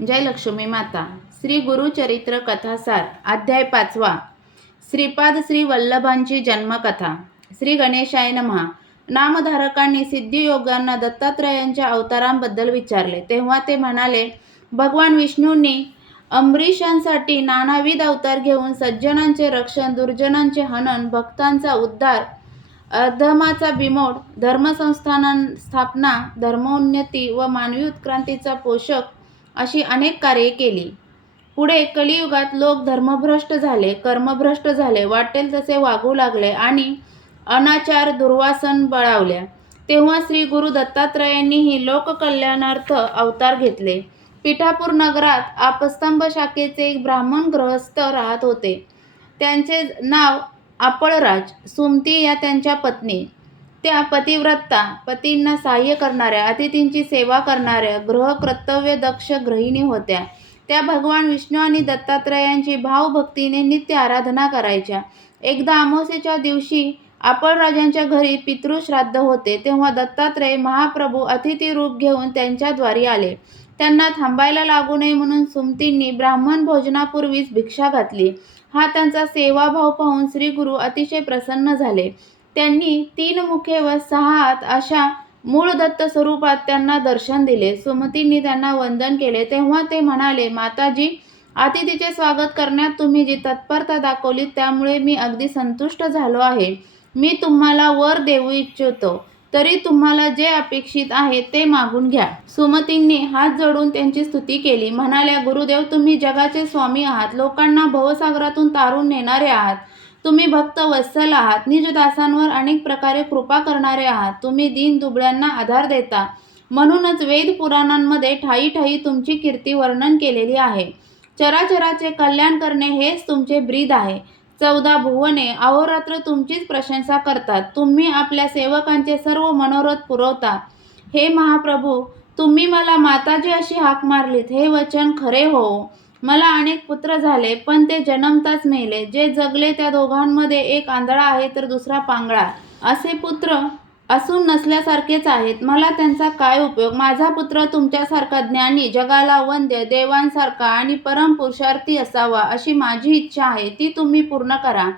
जय लक्ष्मी माता. श्री गुरुचरित्र कथासार अध्याय पाचवा. श्रीपाद श्री वल्लभांची जन्मकथा. श्री गणेशाय नमहा नामधारकांनी सिद्धियोगांना दत्तात्रयांच्या अवतारांबद्दल विचारले. तेव्हा ते म्हणाले भगवान विष्णूंनी अंबरीशांसाठी नानाविध अवतार घेऊन सज्जनांचे रक्षण दुर्जनांचे हनन भक्तांचा उद्धार अधमाचा बिमोड धर्मसंस्थानां स्थापना धर्मोन्नती व मानवी उत्क्रांतीचा पोषक अशी अनेक कार्ये केली. पुढे कलियुगात लोक धर्मभ्रष्ट झाले कर्मभ्रष्ट झाले वाटेल तसे वागू लागले आणि अनाचार दुर्वासन बळावल्या तेव्हा श्री गुरु दत्तात्रयांनीही लोककल्याणार्थ अवतार घेतले. पिठापूर नगरात आपस्तंभ शाखेचे एक ब्राह्मण ग्रहस्थ राहत होते. त्यांचे नाव आपळराज सुमती या त्यांच्या पत्नी. त्या पतिव्रता पतींना सहाय्य करणाऱ्या अतिथींची सेवा करणाऱ्या गृहकर्तव्य दक्ष गृहिणी होत्या. त्या भगवान विष्णू आणि दत्तात्रयांची भावभक्तीने नित्य आराधना करायच्या. एकदा अमावस्येच्या दिवशी आपळराजांच्या घरी पितृश्राद्ध होते तेव्हा दत्तात्रय महाप्रभू अतिथी रूप घेऊन त्यांच्याद्वारी आले. त्यांना थांबायला लागू नये म्हणून सुमतींनी ब्राह्मण भोजनापूर्वीच भिक्षा घातली. हा त्यांचा सेवाभाव पाहून श्री गुरु अतिशय प्रसन्न झाले. त्यांनी तीन मुखे व सहा हात अशा मूळ दत्त स्वरूपात त्यांना दर्शन दिले. सुमतींनी त्यांना वंदन केले. तेव्हा ते म्हणाले माताजी अतिथीचे स्वागत करण्यात तुम्ही जी तत्परता दाखवली त्यामुळे मी अगदी संतुष्ट झालो आहे. मी तुम्हाला वर देऊ इच्छितो तरी तुम्हाला जे अपेक्षित आहे ते मागून घ्या. सुमतींनी हात जोडून त्यांची स्तुती केली. म्हणाल्या गुरुदेव तुम्ही जगाचे स्वामी आहात. लोकांना भवसागरातून तारून नेणारे आहात. तुम्ही भक्त वत्सल आहात निज दासांवर अनेक प्रकारे कृपा करणारे आहात. तुम्ही दीन दुबळ्यांना आधार देता. म्हणूनच वेद पुराणांमध्ये ठायी ठायी तुमची कीर्ती वर्णन केलेली आहे. चराचराचे कल्याण करणे हेच तुमचे ब्रीद आहे. चौदा भुवने अहोरात्र तुमचीच प्रशंसा करतात. तुम्ही आपल्या सेवकांचे सर्व मनोरथ पुरवता. हे महाप्रभू तुम्ही मला माताजी अशी हाक मारलीत. हे वचन खरे हो. मला अनेक पुत्र झाले पण ते जन्मताच मेले. जे जगले त्या दोघांमध्ये एक आंधळा आहे तर दुसरा पांगळा. असे पुत्र असून नसल्यासारखेच आहेत. मला त्यांचा काय उपयोग? माझा पुत्र तुमच्यासारखा ज्ञानी जगाला वंद्य देवांसारखा आणि परम पुरुषार्थी असावा अशी माझी इच्छा आहे. ती तुम्ही पूर्ण करा.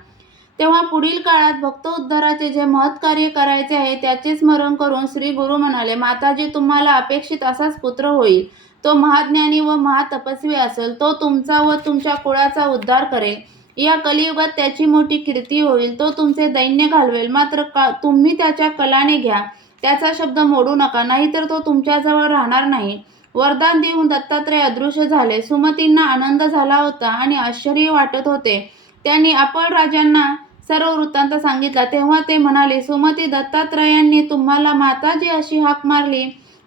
तेव्हा पुढील काळात भक्त उद्धाराचे जे महत्कार्य करायचे आहे त्याचे स्मरण करून श्री गुरु म्हणाले माताजी तुम्हाला अपेक्षित असाच पुत्र होईल. तो महाज्ञानी व महातपस्वी असेल तो तुमचा व तुमच्या कुळाचा उद्धार करेल. या कलियुगात त्याची मोठी कीर्ती होईल. तो तुमचे दैन्य घालवेल. मात्र का तुम्ही त्याच्या कलाने घ्या. त्याचा शब्द मोडू नका. नाहीतर तो तुमच्याजवळ राहणार नाही. वरदान देऊन दत्तात्रय अदृश्य झाले. सुमतींना आनंद झाला होता आणि आश्चर्य वाटत होते. त्यांनी आपण राजांना सर्व वृत्तांत सांगितला. तेव्हा ते म्हणाले सुमती दत्तात्रयांनी तुम्हाला माताजी अशी हाक मारली.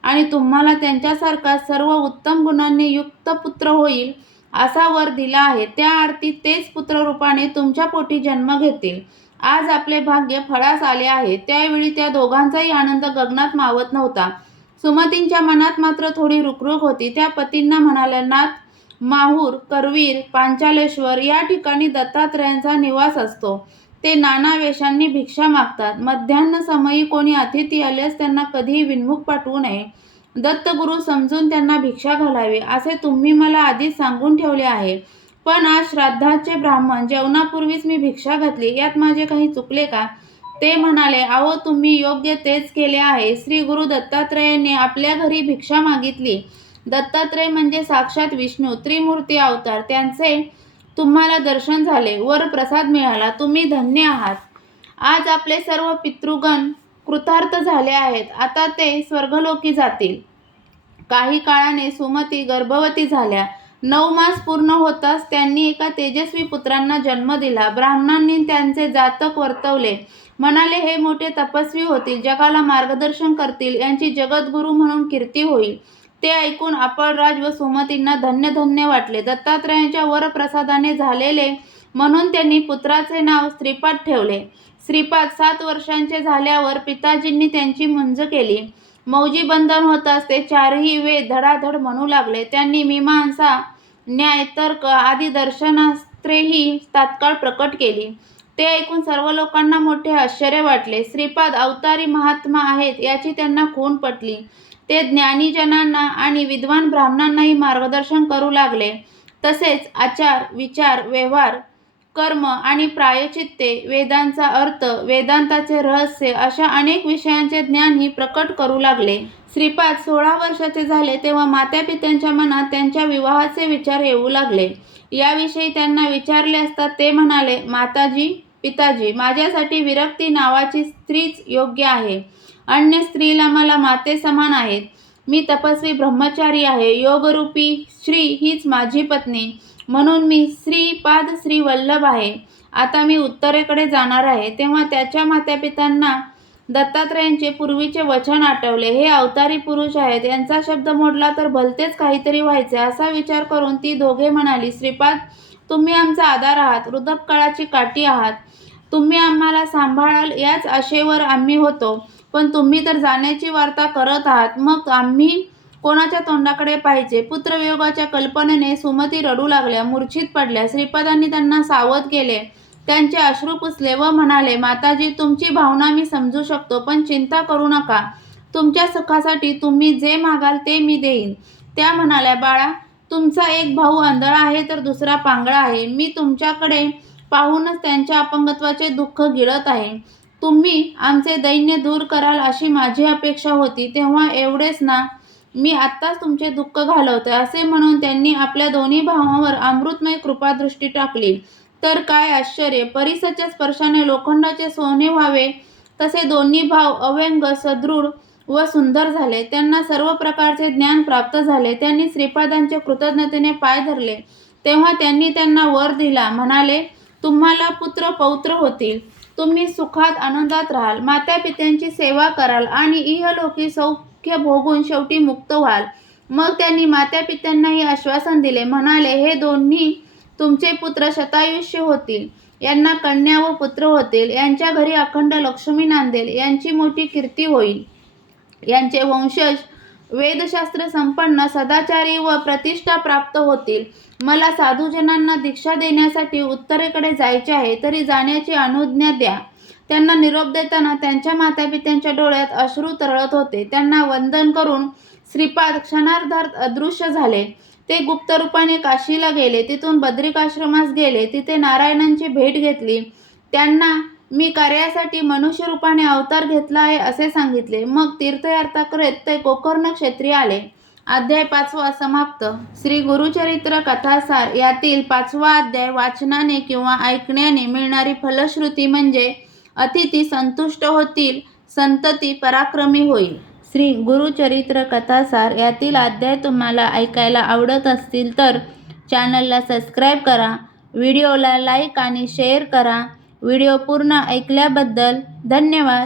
आणि तुम्हाला त्यांच्यासारखा सर्व उत्तम गुणांनी युक्त पुत्र होईल असा वर दिला आहे. त्या आरती तेच पुत्ररूपाने तुमच्या पोटी जन्म घेतील. आज आपले भाग्य फळास आले आहे. त्यावेळी त्या दोघांचाही आनंद गगनात मावत नव्हता. सुमतींच्या मनात मात्र थोडी रुकरुक होती. त्या पतींना म्हणाल्या नाथ माहूर करवीर पांचालेश्वर या ठिकाणी दत्तात्रयांचा निवास असतो. ते नाना वेशांनी भिक्षा मागतात. मध्यान्ह समयी कोणी अतिथी आल्यास त्यांना कधीही विनमुख पाठवू नये. दत्तगुरु समजून त्यांना भिक्षा घालावी असे तुम्ही मला आधीच सांगून ठेवले आहे. पण आज श्राद्धाचे ब्राह्मण जेवणापूर्वीच मी भिक्षा घातली यात माझे काही चुकले का? ते म्हणाले अहो तुम्ही योग्य तेच केले आहे. श्री गुरु दत्तात्रयाने आपल्या घरी भिक्षा मागितली. दत्तात्रय म्हणजे साक्षात विष्णू त्रिमूर्ती अवतार. त्यांचे तुम्हाला दर्शन झाले वर प्रसाद मिळाला तुम्ही धन्य आहात. आज आपले सर्व पितृगण कृतार्थ झाले आहेत. आता ते स्वर्गलोकी जातील. काही काळाने सुमती गर्भवती झाल्या. नऊ मास पूर्ण होताच त्यांनी एका तेजस्वी पुत्रांना जन्म दिला. ब्राह्मणांनी त्यांचे जातक वर्तवले. म्हणाले हे मोठे तपस्वी होतील. जगाला मार्गदर्शन करतील. यांची जगद्गुरू म्हणून कीर्ती होईल. ते ऐकून आपळराज व सुमतींना धन्य धन्य वाटले. दत्तात्रयांच्या वरप्रसादाने झालेले म्हणून त्यांनी पुत्राचे नाव श्रीपाद ठेवले. श्रीपाद सात वर्षांचे झाल्यावर पिताजींनी त्यांची मुंज केली. मौजी बंधन होताच ते चारही वेद धडाधड म्हणू लागले. त्यांनी मीमांसा न्याय तर्क आदी दर्शनास्त्रेही तात्काळ प्रकट केली. ते ऐकून सर्व लोकांना मोठे आश्चर्य वाटले. श्रीपाद अवतारी महात्मा आहेत याची त्यांना खून पटली. ते ज्ञानीजनांना आणि विद्वान ब्राह्मणांनाही मार्गदर्शन करू लागले. तसेच आचार विचार व्यवहार कर्म आणि प्रायचित्ते वेदांचा अर्थ वेदांताचे रहस्य अशा अनेक विषयांचे ज्ञानही प्रकट करू लागले. श्रीपाद सोळा वर्षाचे झाले तेव्हा मातापित्यांच्या मनात त्यांच्या विवाहाचे विचार येऊ लागले. याविषयी त्यांना विचारले असता ते म्हणाले माताजी पिताजी माझ्यासाठी विरक्ती नावाची स्त्रीच योग्य आहे. अन्य स्त्रीला मला माते समान आहेत. मी तपस्वी ब्रह्मचारी आहे. योगरूपी श्री हीच माझी पत्नी. म्हणून मी श्रीपाद श्री वल्लभ आहे. आता मी उत्तरेकडे जाणार आहे. तेव्हा त्याच्या मातापित्यांना दत्तात्रयांचे पूर्वीचे वचन आठवले. हे अवतारी पुरुष आहेत. यांचा शब्द मोडला तर भलतेच काहीतरी व्हायचे. असा विचार करून ती दोघे म्हणाली श्रीपाद तुम्ही आमचा आधार आहात. वृद्धपकाळाची काठी आहात. तुम्ही आम्हाला सांभाळाल. याच आशेवर आम्ही होतो. पण तुम्ही तर जाण्याची वार्ता करत आहात. मग आम्ही कोणाच्या तोंडाकडे पाहिजे पुत्रवियोगाच्या कल्पनेने सुमती रडू लागल्या मूर्छित पडल्या. श्रीपदांनी त्यांना सावध केले. त्यांचे अश्रू पुसले व म्हणाले माताजी तुमची भावना मी समजू शकतो पण चिंता करू नका. तुमच्या सुखासाठी तुम्ही जे मागाल ते मी देईन. त्या म्हणाल्या बाळा तुमचा एक भाऊ आंधळा आहे तर दुसरा पांगळा आहे. मी तुमच्याकडे पाहूनच त्यांच्या अपंगत्वाचे दुःख गिळत आहे. तुम्ही आमचे दैन्य दूर कराल अशी माझी अपेक्षा होती. तेव्हा एवढेच ना मी आत्ताच तुमचे दुःख घालवते असे म्हणून त्यांनी आपल्या दोन्ही भावांवर अमृतमय कृपादृष्टी टाकली. तर काय आश्चर्य परिसच्या स्पर्शाने लोखंडाचे सोने व्हावे तसे दोन्ही भाव अव्यंग सदृढ व सुंदर झाले. त्यांना सर्व प्रकारचे ज्ञान प्राप्त झाले. त्यांनी श्रीपादांचे कृतज्ञतेने पाय धरले. तेव्हा त्यांनी त्यांना वर दिला म्हणाले तुम्हाला पुत्र पौत्र होतील. तुम्ही सुखात आनंदात राहाल. माता पित्यांची सेवा कराल आणि इहलोकी सौख्य भोगून शेवटी मुक्त व्हाल. मग त्यांनी माता पित्यांनाही आश्वासन दिले. म्हणाले हे दोन्ही तुमचे पुत्र शतायुष्य होतील. यांना कन्या व पुत्र होतील. यांच्या घरी अखंड लक्ष्मी नांदेल. यांची मोठी कीर्ती होईल. यांचे वंशज वेदशास्त्र संपन्न सदाचारी व प्रतिष्ठा प्राप्त होतील. मला साधूजनांना दीक्षा देण्यासाठी उत्तरेकडे जायचे आहे तरी जाण्याची अनुज्ञा द्या. त्यांना निरोप देताना त्यांच्या मातापित्यांच्या डोळ्यात अश्रू तरळत होते. त्यांना वंदन करून श्रीपाद क्षणार्धात अदृश्य झाले. ते गुप्त रूपाने काशीला गेले. तिथून बद्रिकाश्रमास गेले. तिथे नारायणांची भेट घेतली. त्यांना मी कार्यासाठी मनुष्य रूपाने अवतार घेतला आहे असे सांगितले. मग तीर्थयात्रा करीत ते गोकर्ण क्षेत्री आले. अध्याय पाचवा समाप्त. श्री गुरुचरित्र कथासार यातील पाचवा अध्याय वाचनाने किंवा ऐकण्याने मिळणारी फलश्रुती म्हणजे अतिथी संतुष्ट होतील संतती पराक्रमी होईल. श्री गुरुचरित्र कथासार यातील अध्याय तुम्हाला ऐकायला आवडत असतील तर चॅनलला सबस्क्राईब करा व्हिडिओला लाईक आणि शेअर करा व्हिडिओ पूर्ण ऐकल्याबद्दल धन्यवाद.